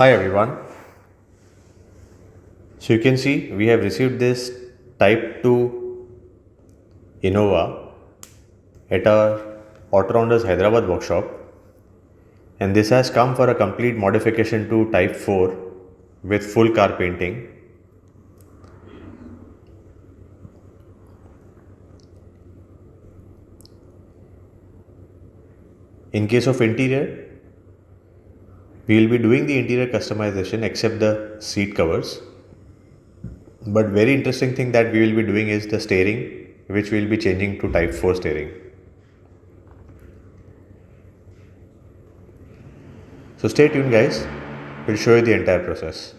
Hi everyone. So you can see we have received this Type 2 Innova at our Autorounders Hyderabad workshop, and this has come for a complete modification to Type 4 with full car painting. In case of interior, we will be doing the interior customization except the seat covers. But very interesting thing that we will be doing is the steering, which we will be changing to Type 4 steering. So stay tuned guys, we'll show you the entire process.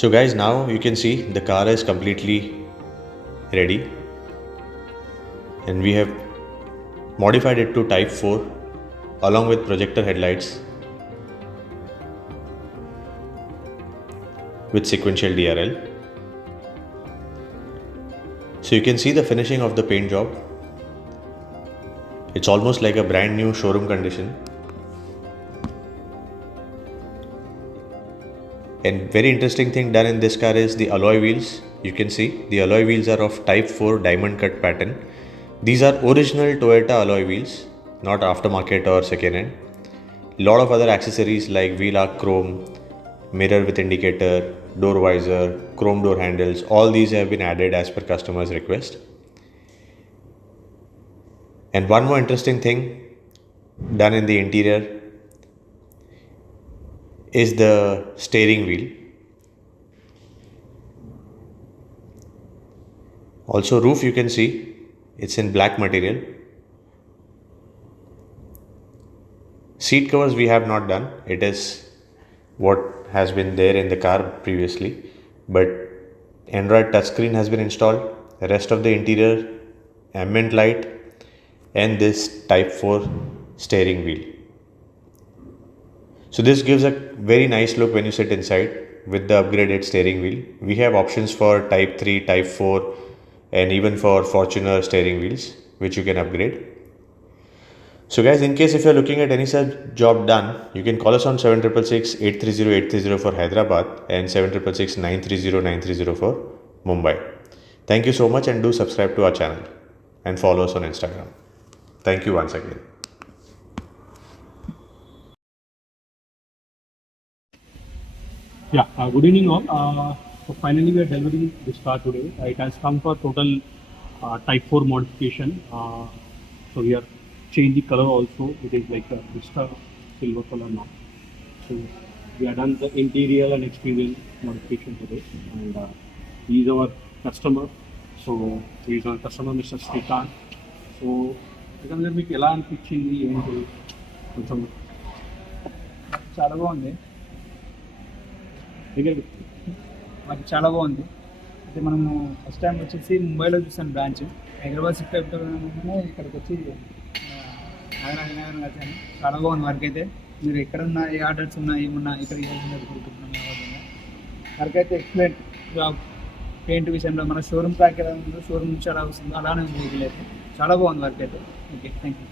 So guys, now you can see the car is completely ready, and we have modified it to type 4 along with projector headlights with sequential DRL. So you can see the finishing of the paint job. It's almost like a brand new showroom condition. And very interesting thing done in this car is the alloy wheels. You can see the alloy wheels are of type 4 diamond cut pattern. These are original Toyota alloy wheels, not aftermarket or second hand. Lot of other accessories like wheel arc chrome, mirror with indicator, door visor, chrome door handles, all these have been added as per customer's request. And one more interesting thing done in the interior is the steering wheel. Also roof, you can see it's in black material. Seat covers we have not done. It is what has been there in the car previously, but Android touchscreen has been installed. The rest of the interior, ambient light, and this type 4 steering wheel. So this gives a very nice look when you sit inside with the upgraded steering wheel. We have options for type 3, type 4, and even for Fortuner steering wheels, which you can upgrade. So guys, in case if you're looking at any such job done, you can call us on 7666 for Hyderabad and 7666 for Mumbai. Thank you so much, and do subscribe to our channel and follow us on Instagram. Thank you once again. Yeah, good evening all. So finally we are delivering this car today. It has come for total type 4 modification. So we are changed the color also. It is like a Vista silver color now. So we have done the interior and exterior modification today. And he is our customer. So he is our customer, Mr. Srikanth. So ఇక్కడ మీకు ఎలా అనిపించింది ఏంటి కొంచెం చాలా బాగుంది. మాకు చాలా బాగుంది. అయితే మనము ఫస్ట్ టైం వచ్చేసి ముంబైలో చూసాను బ్రాంచ్, హైదరాబాద్ షిఫ్ట్ అయిపోయినా ఇక్కడికి వచ్చి నగరం కలిసాను. చాలా బాగుంది వర్క్ అయితే. మీరు ఎక్కడున్నా ఏ ఆర్డర్స్ ఉన్నా ఏమున్నా ఇక్కడ వర్క్ అయితే ఎక్సలెంట్ జాబ్. పెయింట్ విషయంలో మన షోరూమ్ ప్యాక్ ఎలా ఉందో, షోరూమ్ నుంచి ఎలా వస్తుందో అలానే ఉంది. చాలా బాగుంది వర్క్ అయితే. Okay, thank you.